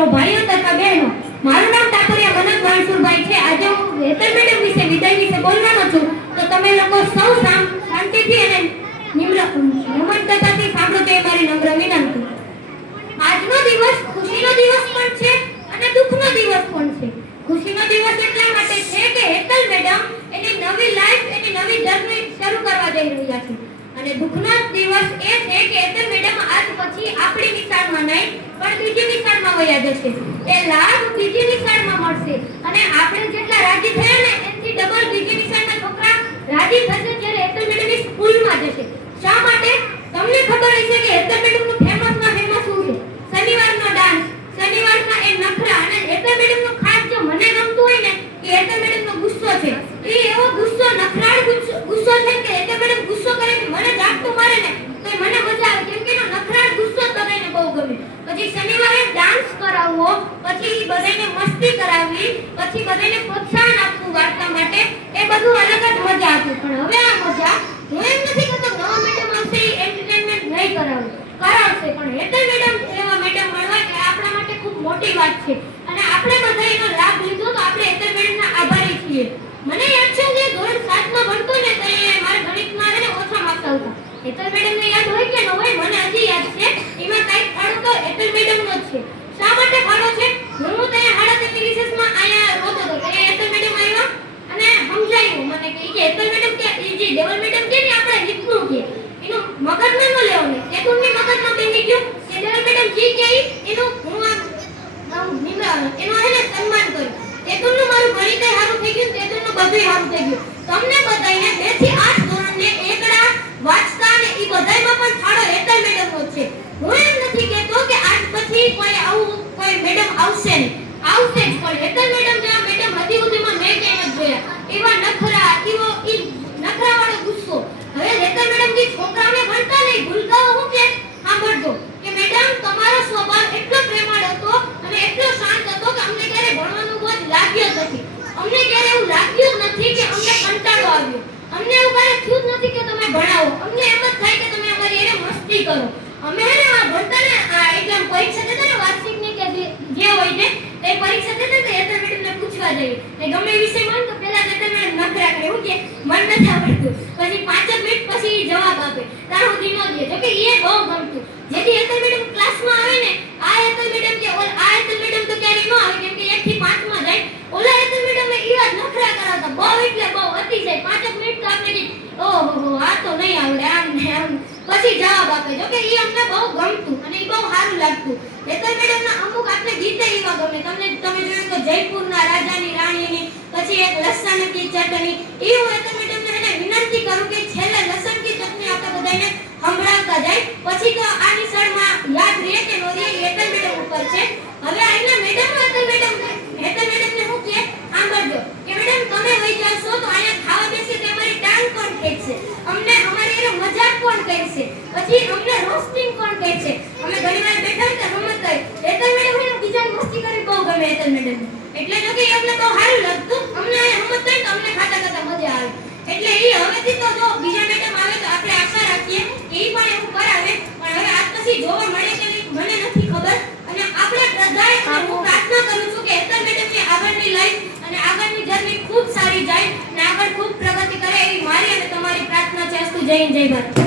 મિત્રો, ભાઈઓ તથા બહેનો, મારું નામ ટાપરિયા મનોજ વાણસુરભાઈ છે. આજે હું હેતલ મેડમ વિશે વિદાય વિશે બોલવાનો છું. તો તમે લોકો સૌ શાંતિથી અને નમ્રતાથી સાંભળો તે મારી નમ્ર વિનંતી. આજનો દિવસ ખુશીનો દિવસ પણ છે અને દુઃખનો દિવસ પણ છે. ખુશીનો દિવસ એટલા માટે છે કે હેતલ મેડમ એની નવી લાઈફ, એની નવી જર્ની શરૂ કરવા જઈ રહ્યા છે. અને દુઃખનો દિવસ એ છે કે હેતલ મેડમ આજ પછી આપણી નિશાળમાં નહીં પણ બીજી નિશાળમાં વયા જશે. એ લાભ બીજી નિશાળમાં મળશે અને આપણે જેટલા રાજી થયા ને એનાથી ડબલ બીજી નિશાળના છોકરા રાજી થશે જ્યારે હેતલ મેડમ સ્કૂલમાં જશે. શા માટે? તમને ખબર હશે કે હેતલ મેડમનું ફેમસમાં ફેમસ શું છે? શનિવારનો ડાન્સ, શનિવારના એ નખરા. અને હેતલ મેડમનો ખાસ જો મને ગમતું હોય ને કે હેતલ મેડમનો ગુસ્સો છે. એ એવો ગુસ્સો, નખરાળ ગુસ્સો છે કે હેતલ મેડમ ગુસ્સો કરીને મને જાગતું મારે ને તો મને મજા આવે, કેમ કે એનો નખરાળ ગુસ્સો બધાને બહુ ગમે. પછી શનિવારે ડાન્સ કરાવવો, પછી બધાને મસ્તી કરાવવી, પછી બધાને પ્રોત્સાહન આપવું વાર્તા માટે, એ બધું અલગ જ મજા હતી. પણ હવે આ મજા હું એમ નથી કહેતો નવા મેડમ આવશે એ એન્ટરટેનમેન્ટ નહીં કરાવશે, પણ હેતલ મેડમ એવા મેડમ મળવા એ આપણા માટે ખૂબ મોટી વાત છે. અને આપણે બધા એનો લાભ લીધો તો આપણે હેતલ મેડમના આભારી છીએ. મને યાદ છે કે ધોરણ 7 માં ભણતો ને તો મારા ગણિતમાં છે ને ઓછા માર્ક્સ આવતા. હેતલ મેડમને યાદ હોય કે ન હોય, મને હજી યાદ છે. એમાં કાંઈક ફાળો તો હેતલ મેડમનો જ છે. શા માટે ફાળો છે? હું ત્યાં હાડા રિસેસમાં આયા રોતો હતો કે હેતલ મેડમ આવ્યા અને સમજાવ્યું મને કે હેતલ મેડમ કે જે દેવલ મેડમ કે ને આપણે રીતનું કે એનું મગજમાં ન લેવું ને તેતુંની મગજમાં બેસી ગયું કે દેવલ મેડમ જી કે એનું હું એનો એને સન્માન કર્યું. તેતુંનું મારું ગણિત સારું થઈ ગયું, તેતુંનું બધું સારું થઈ ગયું. તમને બધાને 2 થી 8 ધોરણને એકડા વાંચતા ને એ બધાયમાં પણ ફાળો હેતલ મેડમનો છે. હું એમ નથી કહેતો કે આજ પછી કોઈ મેડમ આવશે નહીં, આવશે જ, પણ હેતલ મેડમ જેવા મેડમ હજી સુધીમાં મેં ક્યાંય નથી જોયા. એવા નખરા, ઈ નખરાવાળો ગુસ્સો. હવે હેતલ મેડમ જે છોકરાઓને ભણતા નહીં ભૂલકાઓ હું કે સાંભળજો કે મેડમ તમારો સ્વભાવ એટલો પ્રેમાળ હતો અને એટલો શાંત હતો કે અમને ક્યારે ભણવાનું બોજ લાગ્યો જ નથી. અમને ક્યારે એવું લાગ્યું જ નથી કે અમને કંટાળો આવ્યો. અમને એવું ક્યારે થયું જ નથી કે તમે ભણાવો. અમને એમ જ થાય કે તમે અમારી એને મસ્તી કરો. અમે હે ને ભણતા ને એક્ઝામ પરીક્ષા દેતા ને વાર્ષિકની કે જે હોય છે એ પરીક્ષા દેતા તો હેતલ મેડમને પૂછવા જઈએ કે ગમે વિષય હોય તો પહેલા હેતલ મેડમ નખરા કરે હું કે મન નથી આવડતું, પછી 5 મિનિટ પછી જવાબ આપે, તાર સુધી નો દે. જો કે એ બહુ ગમતું. જેથી હેતલ મેડમ ક્લાસમાં આવે ને આ હેતલ મેડમ કે આ હેતલ મેડમ તો ક્યારે ન આવે કેમ કે 1 થી 5 માં જાય. ઓલા હેતલ મેડમ એવા નખરા કરાવતા બહુ એટલે બહુ અતિ જાય. 5 મિનિટ તો આપણે કે ઓહો આ તો નહીં આવડે આમ ને આમ, પછી જવાબ આપે. જો કે એ અમને બહુ ગમતું અને એ બહુ સારું લાગતું. હેતલ મેડમના અમુક આપણે ગીતે એવા ગમે. તમે જોયું તો જયપુરના રાજાની રાણીની, પછી એક લસણ કી ચટણી. એ હું હેતલ મેડમને એને વિનંતી કરું કે છેલ્લે લસણ કી ચટણી આપણે બધાને સંભળાવતા જાય. પછી તો આ નિશાળમાં યાદ રહે કે નો રહે હેતલ મેડમ ઉપર છે. હવે આના મેડમ હેતલ મેડમને હું કે સાંભળજો કે મેડમ તમે વઈ જાશો તો અહીંયા ખાવા બેસે તો અમારી ટાંગ કોણ ખેંચશે, અમને અમારી એને મજાક કોણ કરશે, પછી અમને રોસ્ટિંગ કોણ કરશે. અમે ઘણીવાર બેઠા હતા રમતા હેતલ મેડમ એને બીજાની મસ્તી કરી બહુ ગમે હેતલ મેડમ. એટલે જો કે અમને બહુ સારું લાગતું. અમને રમત થાય તો અમને ખાતા ખાતા મજા આવે. એટલે એ હવેથી તો જો બીજા મેડમ આવે તો આપણે આશા રાખીએ કે એ પણ એવું કરાવે. પણ હવે આજ પછી જોવા મળે કે નહીં મને નથી ખબર. અને આપણે બધાએ હું પ્રાર્થના કરું છું કે હેતલ મેડમની આગળની લાઈફ અને આગળની જર્ની ખૂબ સારી જાય અને આગળ ખૂબ પ્રગતિ કરે એવી મારી અને તમારી પ્રાર્થના છે. અસ્તુ. જય હિન્દ, જય ભારત.